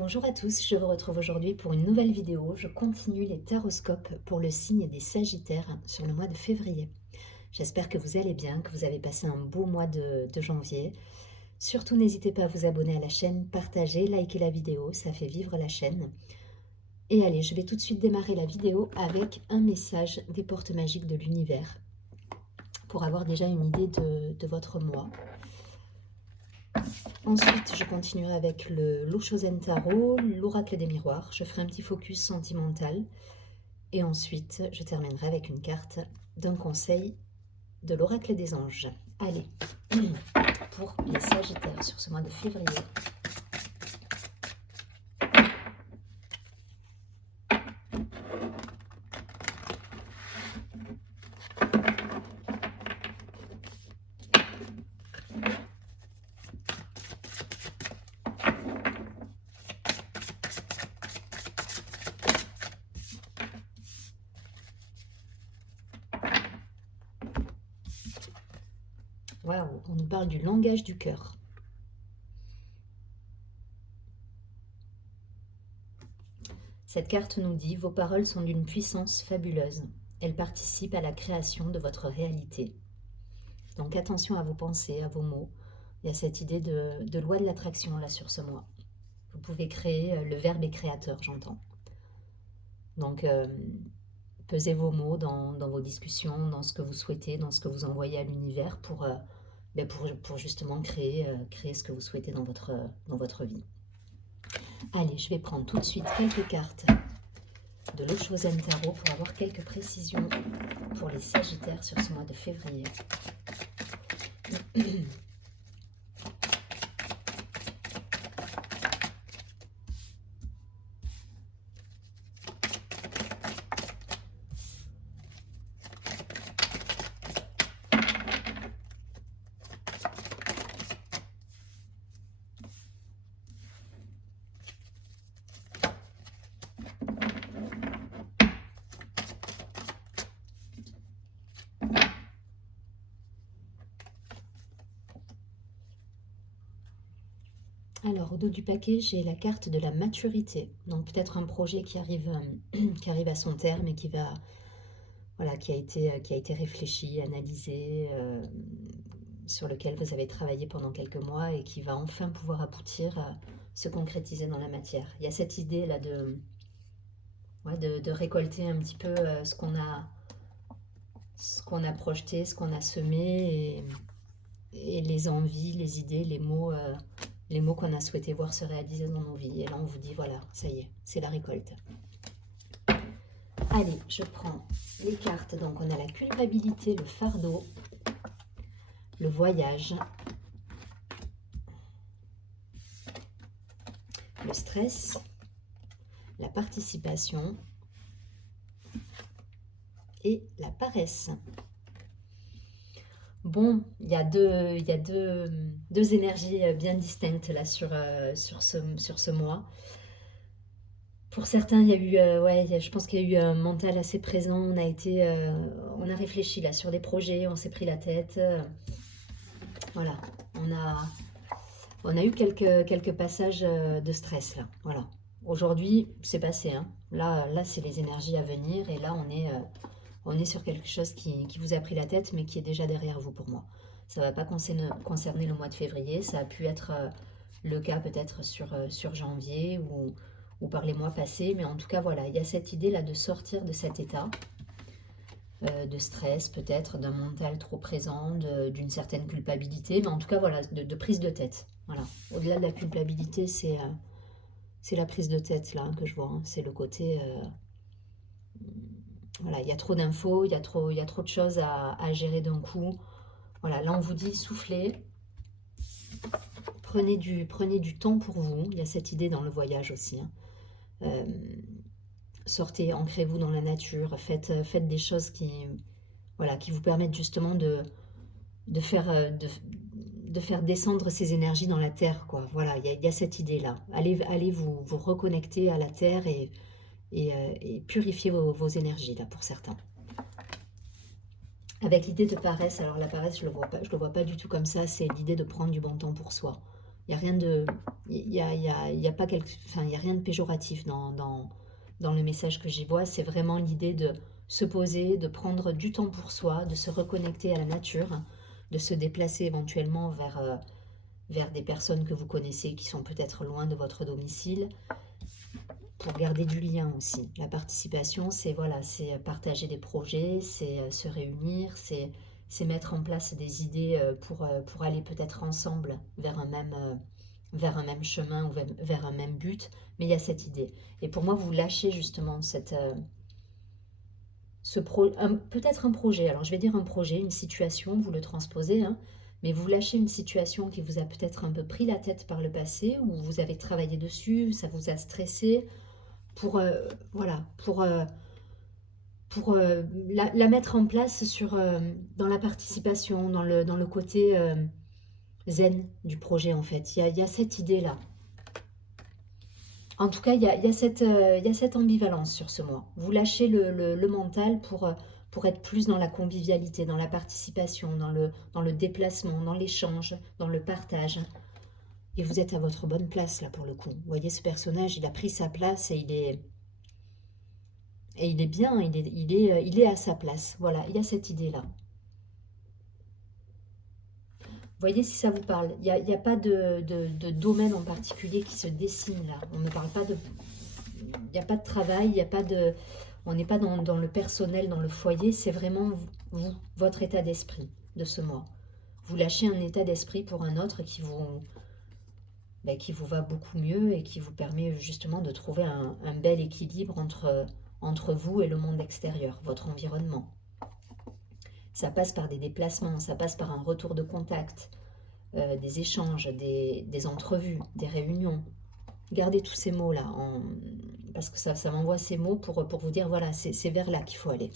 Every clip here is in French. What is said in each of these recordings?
Bonjour à tous, je vous retrouve aujourd'hui pour une nouvelle vidéo. Je continue les taroscopes pour le signe des Sagittaires sur le mois de février. J'espère que vous allez bien, que vous avez passé un beau mois de janvier. Surtout n'hésitez pas à vous abonner à la chaîne, partager, liker la vidéo, ça fait vivre la chaîne. Et allez, je vais tout de suite démarrer la vidéo avec un message des portes magiques de l'univers pour avoir déjà une idée de votre mois. Ensuite, je continuerai avec le Loshozen Tarot, l'oracle des miroirs. Je ferai un petit focus sentimental. Et ensuite, je terminerai avec une carte d'un conseil de l'oracle des anges. Allez, pour les Sagittaires sur ce mois de février. Waouh, on nous parle du langage du cœur. Cette carte nous dit: vos paroles sont d'une puissance fabuleuse. Elles participent à la création de votre réalité. Donc attention à vos pensées, à vos mots. Il y a cette idée de loi de l'attraction là sur ce mois. Vous pouvez créer, le verbe est créateur, j'entends. Donc pesez vos mots dans vos discussions, dans ce que vous souhaitez, dans ce que vous envoyez à l'univers pour justement créer ce que vous souhaitez dans votre vie. Allez, je vais prendre tout de suite quelques cartes de Loshozen Tarot pour avoir quelques précisions pour les Sagittaires sur ce mois de février. Alors, au dos du paquet, j'ai la carte de la maturité. Donc, peut-être un projet qui arrive à son terme et qui a été réfléchi, analysé, sur lequel vous avez travaillé pendant quelques mois et qui va enfin pouvoir aboutir à se concrétiser dans la matière. Il y a cette idée là de récolter un petit peu ce qu'on a projeté, ce qu'on a semé et les envies, les idées, les mots qu'on a souhaité voir se réaliser dans nos vies. Et là, on vous dit, voilà, ça y est, c'est la récolte. Allez, je prends les cartes. Donc, on a la culpabilité, le fardeau, le voyage, le stress, la participation et la paresse. Bon, il y a deux énergies bien distinctes là sur ce mois. Pour certains, il y a eu, je pense qu'il y a eu un mental assez présent. On a réfléchi là sur des projets, on s'est pris la tête. Voilà, on a eu quelques passages de stress là. Voilà. Aujourd'hui, c'est passé, hein. Là, c'est les énergies à venir et là, on est sur quelque chose qui vous a pris la tête, mais qui est déjà derrière vous pour moi. Ça ne va pas concerner le mois de février, ça a pu être le cas peut-être sur janvier ou par les mois passés, mais en tout cas, voilà, il y a cette idée-là de sortir de cet état de stress, peut-être, d'un mental trop présent, d'une certaine culpabilité, mais en tout cas, voilà, de prise de tête. Voilà. Au-delà de la culpabilité, c'est la prise de tête, là, que je vois. Hein. C'est le côté... voilà, il y a trop d'infos, il y a trop de choses à gérer d'un coup. Voilà, là, on vous dit, soufflez. Prenez du temps pour vous. Il y a cette idée dans le voyage aussi. Hein. Sortez, ancrez-vous dans la nature. Faites des choses qui vous permettent justement de faire descendre ces énergies dans la terre, quoi. Voilà, il y a cette idée-là. Allez vous reconnecter à la terre et purifier vos énergies, là, pour certains. Avec l'idée de paresse, alors la paresse, je le vois pas du tout comme ça, c'est l'idée de prendre du bon temps pour soi. Il n'y a rien de... Il y a pas enfin, il y a rien de péjoratif dans le message que j'y vois. C'est vraiment l'idée de se poser, de prendre du temps pour soi, de se reconnecter à la nature, de se déplacer éventuellement vers des personnes que vous connaissez qui sont peut-être loin de votre domicile, pour garder du lien aussi. La participation, c'est voilà, c'est partager des projets, c'est se réunir, c'est mettre en place des idées pour aller peut-être ensemble vers un même chemin ou vers un même but, mais il y a cette idée. Et pour moi, vous lâchez justement peut-être un projet, alors je vais dire un projet, une situation, vous le transposez, hein, mais vous lâchez une situation qui vous a peut-être un peu pris la tête par le passé, où vous avez travaillé dessus, ça vous a stressé, pour, voilà, pour la mettre en place dans la participation, dans le côté zen du projet en fait. Il y a cette idée-là. En tout cas, il y a cette ambivalence sur ce mois. Vous lâchez le mental pour être plus dans la convivialité, dans la participation, dans le déplacement, dans l'échange, dans le partage. Et vous êtes à votre bonne place là pour le coup. Vous voyez, ce personnage, il a pris sa place et il est bien, il est à sa place. Voilà, il y a cette idée-là. Voyez si ça vous parle. Il y a pas de domaine en particulier qui se dessine là. On ne parle pas de... Il n'y a pas de travail, il y a pas de... On n'est pas dans le personnel, dans le foyer. C'est vraiment vous, votre état d'esprit de ce mois. Vous lâchez un état d'esprit pour un autre qui vous va beaucoup mieux et qui vous permet justement de trouver un bel équilibre entre vous et le monde extérieur, votre environnement. Ça passe par des déplacements, ça passe par un retour de contact, des échanges, des entrevues, des réunions. Gardez tous ces mots-là, parce que ça m'envoie ces mots pour vous dire, voilà, c'est vers là qu'il faut aller.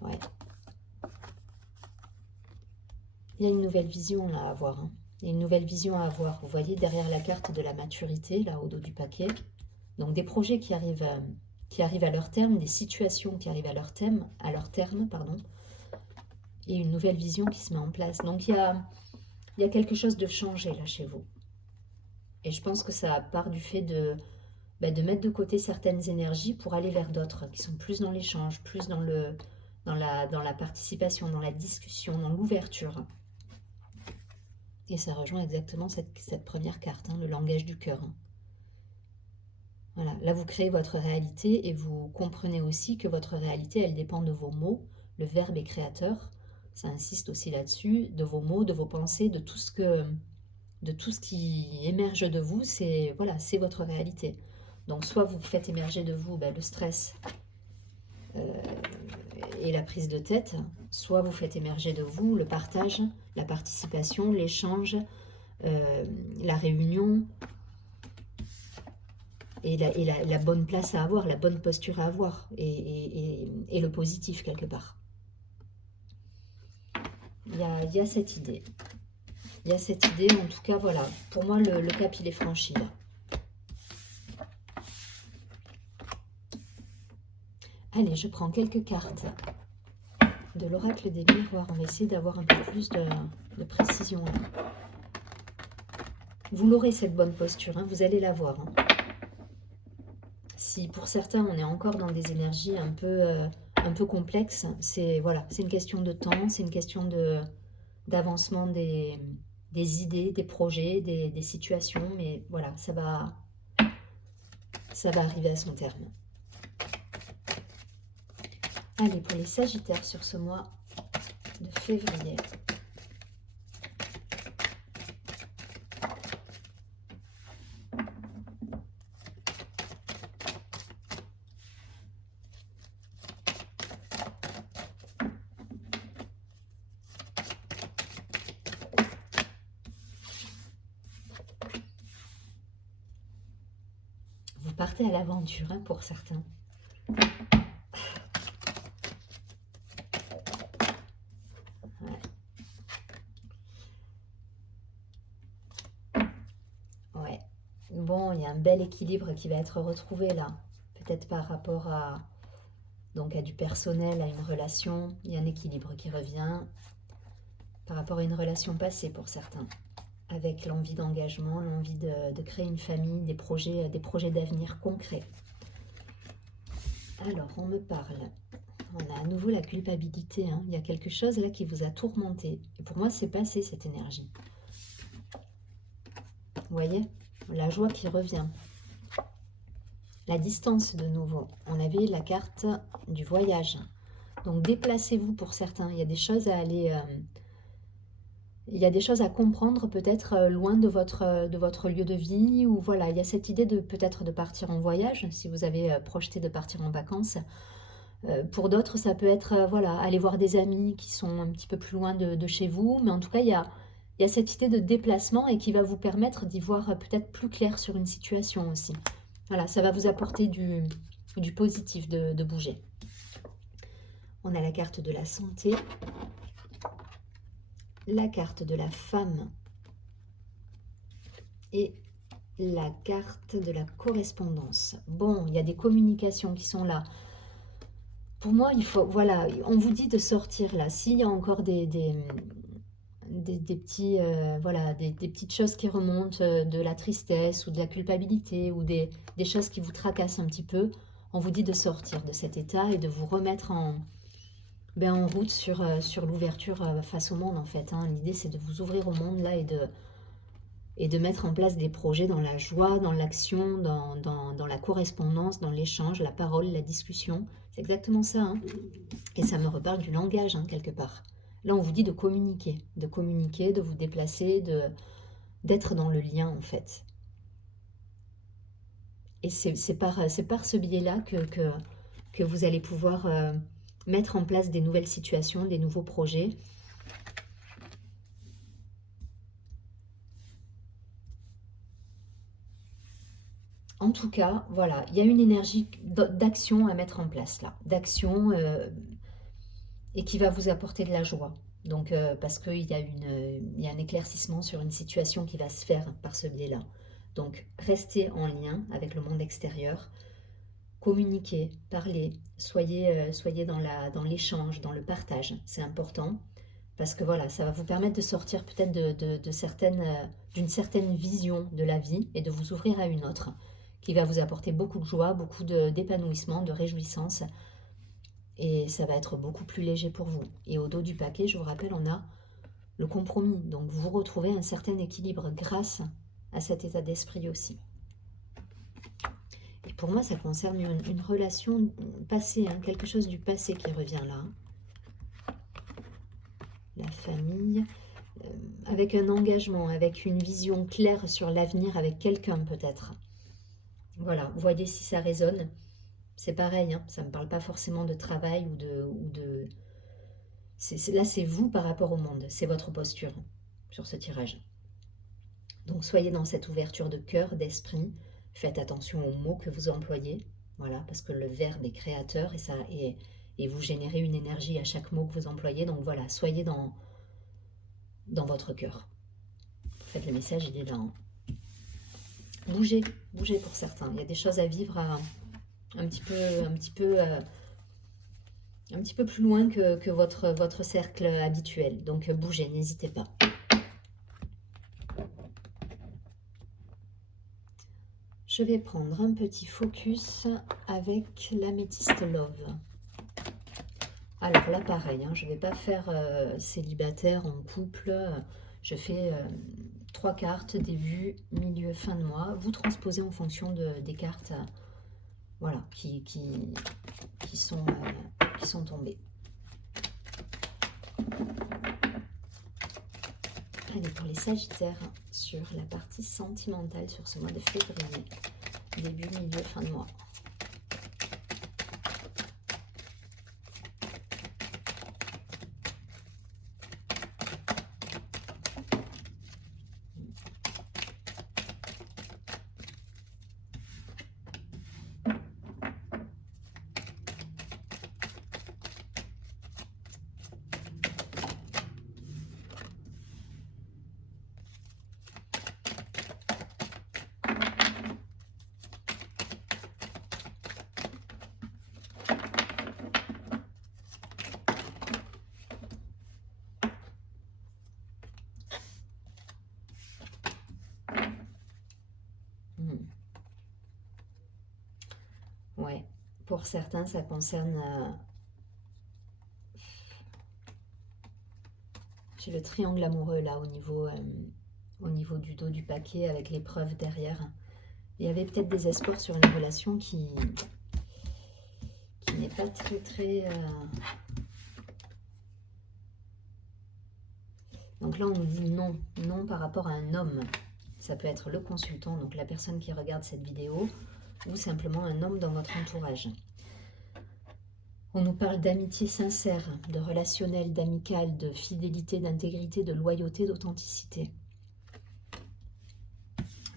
Ouais. Il y a une nouvelle vision là à avoir. Hein. Il y a une nouvelle vision à avoir. Vous voyez derrière la carte de la maturité, là au dos du paquet. Donc des projets qui arrivent à leur terme, des situations qui arrivent à leur terme, pardon, et une nouvelle vision qui se met en place. Donc il y a quelque chose de changé là chez vous. Et je pense que ça part du fait de mettre de côté certaines énergies pour aller vers d'autres, qui sont plus dans l'échange, plus dans la participation, dans la discussion, dans l'ouverture. Et ça rejoint exactement cette première carte, hein, le langage du cœur. Voilà, là vous créez votre réalité et vous comprenez aussi que votre réalité, elle dépend de vos mots. Le verbe est créateur, ça insiste aussi là-dessus, de vos mots, de vos pensées, de tout ce qui émerge de vous, c'est voilà, c'est votre réalité. Donc soit vous faites émerger de vous le stress et la prise de tête, soit vous faites émerger de vous le partage, la participation, l'échange, la réunion, et la bonne place à avoir, la bonne posture à avoir, et le positif quelque part. Il y a cette idée. Il y a cette idée, en tout cas, voilà. Pour moi, le cap, il est franchi là. Allez, je prends quelques cartes de l'oracle des miroirs. On va essayer d'avoir un peu plus de précision là. Vous l'aurez cette bonne posture, hein, vous allez la voir. Hein. Si pour certains, on est encore dans des énergies un peu complexes, c'est voilà, c'est une question de temps, c'est une question d'avancement des idées, des projets, des situations, mais voilà, ça va arriver à son terme. Allez, pour les Sagittaires sur ce mois de février. Vous partez à l'aventure, hein, pour certains. Ouais. Bon, il y a un bel équilibre qui va être retrouvé là. Peut-être par rapport Donc à du personnel, à une relation, il y a un équilibre qui revient par rapport à une relation passée pour certains, avec l'envie d'engagement, l'envie de créer une famille, des projets d'avenir concrets. Alors, on me parle. On a à nouveau la culpabilité. Hein. Il y a quelque chose là qui vous a tourmenté. Et pour moi, c'est passé cette énergie. Vous voyez? La joie qui revient. La distance de nouveau. On avait la carte du voyage. Donc, déplacez-vous pour certains. Il y a des choses à aller... il y a des choses à comprendre peut-être loin de votre lieu de vie. Ou voilà, il y a cette idée de peut-être de partir en voyage. Si vous avez projeté de partir en vacances... Pour d'autres, ça peut être voilà, aller voir des amis qui sont un petit peu plus loin de chez vous. Mais en tout cas, il y a cette idée de déplacement et qui va vous permettre d'y voir peut-être plus clair sur une situation aussi. Voilà, ça va vous apporter du positif de bouger. On a la carte de la santé, la carte de la femme et la carte de la correspondance. Bon, il y a des communications qui sont là. Pour moi, il faut, voilà, on vous dit de sortir là. S'il y a encore des petits, voilà, des petites choses qui remontent, de la tristesse ou de la culpabilité ou des choses qui vous tracassent un petit peu, on vous dit de sortir de cet état et de vous remettre en route sur l'ouverture face au monde en fait. Hein. L'idée c'est de vous ouvrir au monde là et de mettre en place des projets dans la joie, dans l'action, dans la correspondance, dans l'échange, la parole, la discussion. C'est exactement ça. Hein. Et ça me reparle du langage, hein, quelque part. Là, on vous dit de communiquer, de vous déplacer, d'être dans le lien, en fait. Et c'est par ce biais-là que vous allez pouvoir mettre en place des nouvelles situations, des nouveaux projets. En tout cas, voilà, il y a une énergie d'action à mettre en place là, d'action et qui va vous apporter de la joie. Donc, parce qu'il y a un éclaircissement sur une situation qui va se faire par ce biais-là. Donc, restez en lien avec le monde extérieur, communiquez, parlez, soyez dans l'échange, dans le partage. C'est important parce que voilà, ça va vous permettre de sortir peut-être d'une certaine vision de la vie et de vous ouvrir à une autre qui va vous apporter beaucoup de joie, beaucoup d'épanouissement, de réjouissance. Et ça va être beaucoup plus léger pour vous. Et au dos du paquet, je vous rappelle, on a le compromis. Donc vous retrouvez un certain équilibre grâce à cet état d'esprit aussi. Et pour moi, ça concerne une relation passée, hein, quelque chose du passé qui revient là. La famille, avec un engagement, avec une vision claire sur l'avenir, avec quelqu'un peut-être. Voilà, vous voyez si ça résonne. C'est pareil, hein, ça ne me parle pas forcément de travail ou de... Là, c'est vous par rapport au monde, c'est votre posture sur ce tirage. Donc, soyez dans cette ouverture de cœur, d'esprit. Faites attention aux mots que vous employez, voilà, parce que le verbe est créateur et vous générez une énergie à chaque mot que vous employez. Donc voilà, soyez dans votre cœur. En fait, le message, il est là. Hein. Bougez pour certains. Il y a des choses à vivre un petit peu plus loin que votre cercle habituel. Donc bougez, n'hésitez pas. Je vais prendre un petit focus avec l'améthyste Love. Alors là, pareil, hein, je ne vais pas faire célibataire en couple. Je fais 3 cartes, début, milieu, fin de mois. Vous transposez en fonction des cartes voilà, qui sont tombées. Allez, pour les Sagittaires, sur la partie sentimentale sur ce mois de février, début, milieu, fin de mois. Pour certains, ça concerne... j'ai le triangle amoureux là au niveau du dos du paquet avec l'épreuve derrière. Il y avait peut-être des espoirs sur une relation qui n'est pas très... Donc là, on nous dit non. Non par rapport à un homme. Ça peut être le consultant, donc la personne qui regarde cette vidéo, ou simplement un homme dans votre entourage. On nous parle d'amitié sincère, de relationnel, d'amical, de fidélité, d'intégrité, de loyauté, d'authenticité.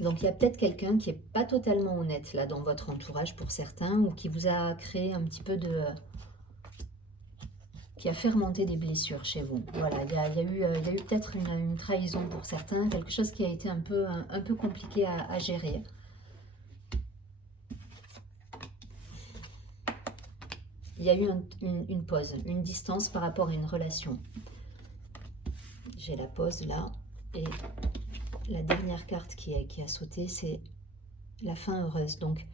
Donc il y a peut-être quelqu'un qui n'est pas totalement honnête là dans votre entourage pour certains, ou qui vous a créé un petit peu de... qui a fait remonter des blessures chez vous. Voilà, il y a eu peut-être une trahison pour certains, quelque chose qui a été un peu compliqué à gérer. Il y a eu une pause, une distance par rapport à une relation. J'ai la pause là, et la dernière carte qui a sauté, c'est la fin heureuse. Donc,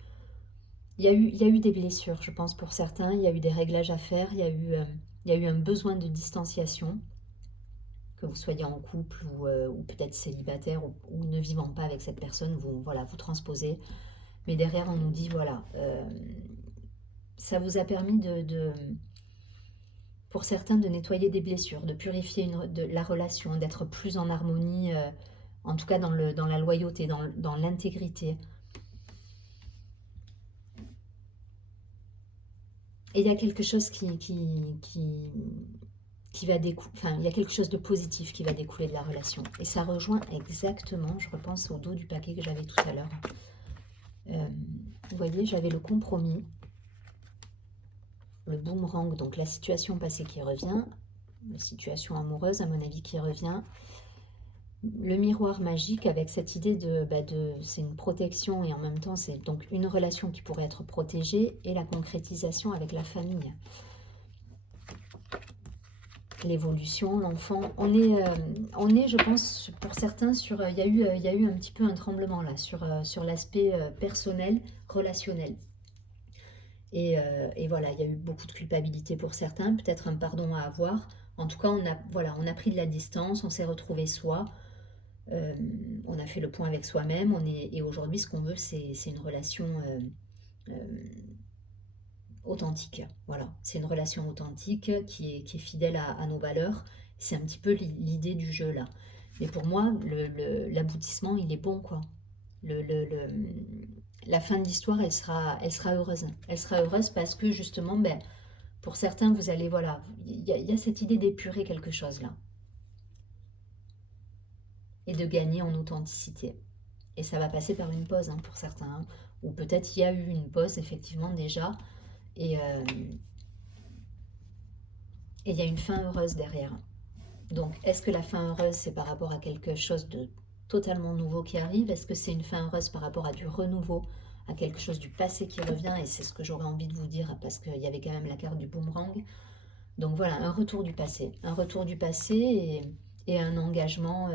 il y a eu des blessures, je pense, pour certains. Il y a eu des réglages à faire, il y a eu un besoin de distanciation, que vous soyez en couple ou peut-être célibataire ou ne vivant pas avec cette personne, vous transposez. Mais derrière, on nous dit, voilà, ça vous a permis pour certains de nettoyer des blessures, de purifier la relation, d'être plus en harmonie, en tout cas dans la loyauté, dans l'intégrité. Et il y a quelque chose qui va découler, enfin, il y a quelque chose de positif qui va découler de la relation. Et ça rejoint exactement, je repense au dos du paquet que j'avais tout à l'heure. Vous voyez, j'avais le compromis, le boomerang, donc la situation passée qui revient, la situation amoureuse, à mon avis, qui revient. Le miroir magique avec cette idée de c'est une protection et en même temps c'est donc une relation qui pourrait être protégée, et la concrétisation avec la famille, l'évolution, l'enfant. On est, je pense, pour certains, il y a eu un petit peu un tremblement là sur l'aspect personnel, relationnel. Et voilà, il y a eu beaucoup de culpabilité pour certains, peut-être un pardon à avoir. En tout cas, on a pris de la distance, on s'est retrouvé soi. On a fait le point avec soi-même, et aujourd'hui ce qu'on veut c'est une relation authentique. Voilà, c'est une relation authentique qui est fidèle à nos valeurs. C'est un petit peu l'idée du jeu là. Mais pour moi, l'aboutissement il est bon quoi. La fin de l'histoire elle sera heureuse. Elle sera heureuse parce que justement, pour certains vous allez, voilà, il y a cette idée d'épurer quelque chose là. Et de gagner en authenticité. Et ça va passer par une pause pour certains, ou peut-être il y a eu une pause effectivement déjà, et il y a une fin heureuse derrière. Donc est-ce que la fin heureuse c'est par rapport à quelque chose de totalement nouveau qui arrive? Est-ce que c'est une fin heureuse par rapport à du renouveau, à quelque chose du passé qui revient? Et c'est ce que j'aurais envie de vous dire, parce qu'il y avait quand même la carte du boomerang. Donc voilà, un retour du passé, et un engagement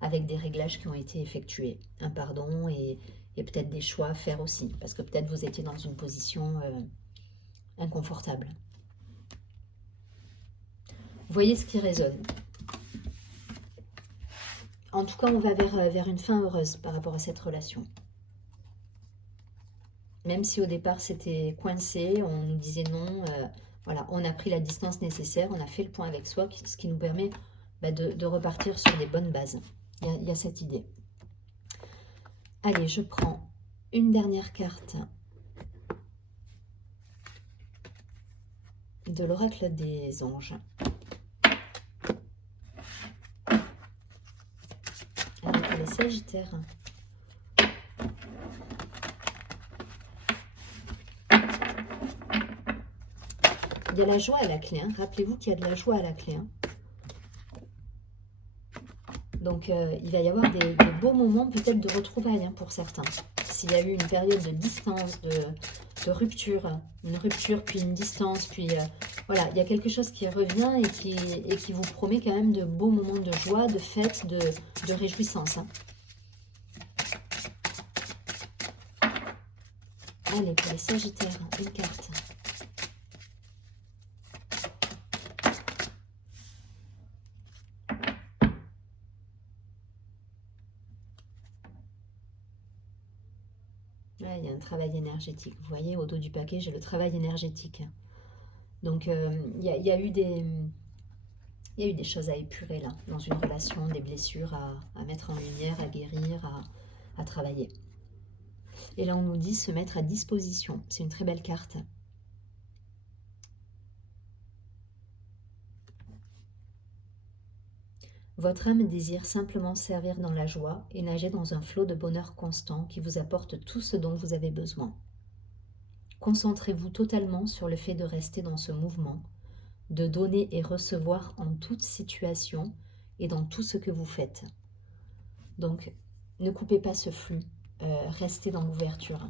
avec des réglages qui ont été effectués, un pardon et peut-être des choix à faire aussi, parce que peut-être vous étiez dans une position inconfortable. Voyez ce qui résonne. En tout cas, on va vers une fin heureuse par rapport à cette relation. Même si au départ c'était coincé, on nous disait non, voilà, on a pris la distance nécessaire, on a fait le point avec soi, ce qui nous permet de repartir sur des bonnes bases. Il y a cette idée. Allez, je prends une dernière carte de l'oracle des anges. Avec les Sagittaires. Il y a la joie à la clé. Rappelez-vous qu'il y a de la joie à la clé. Donc, il va y avoir des beaux moments peut-être de retrouvailles pour certains. S'il y a eu une période de distance, de rupture, une rupture, puis une distance, puis voilà, il y a quelque chose qui revient et qui vous promet quand même de beaux moments de joie, de fête, de réjouissance. Allez, pour les Sagittaires, une carte. Ouais, il y a un travail énergétique. Vous voyez, au dos du paquet, j'ai le travail énergétique. Donc, il y a eu des choses à épurer là, dans une relation, des blessures à mettre en lumière, à guérir, à travailler. Et là, on nous dit se mettre à disposition. C'est une très belle carte. Votre âme désire simplement servir dans la joie et nager dans un flot de bonheur constant qui vous apporte tout ce dont vous avez besoin. Concentrez-vous totalement sur le fait de rester dans ce mouvement, de donner et recevoir en toute situation et dans tout ce que vous faites. Donc, ne coupez pas ce flux, restez dans l'ouverture.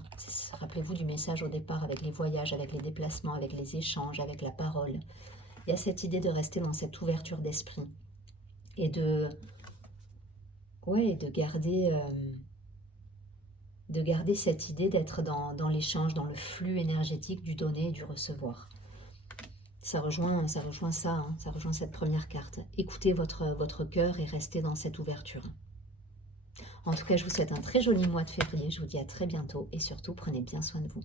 Rappelez-vous du message au départ avec les voyages, avec les déplacements, avec les échanges, avec la parole. Il y a cette idée de rester dans cette ouverture d'esprit et de garder cette idée d'être dans l'échange, dans le flux énergétique du donner et du recevoir. Ça rejoint ça, hein, ça rejoint cette première carte. Écoutez votre cœur et restez dans cette ouverture. En tout cas, je vous souhaite un très joli mois de février. Je vous dis à très bientôt et surtout, prenez bien soin de vous.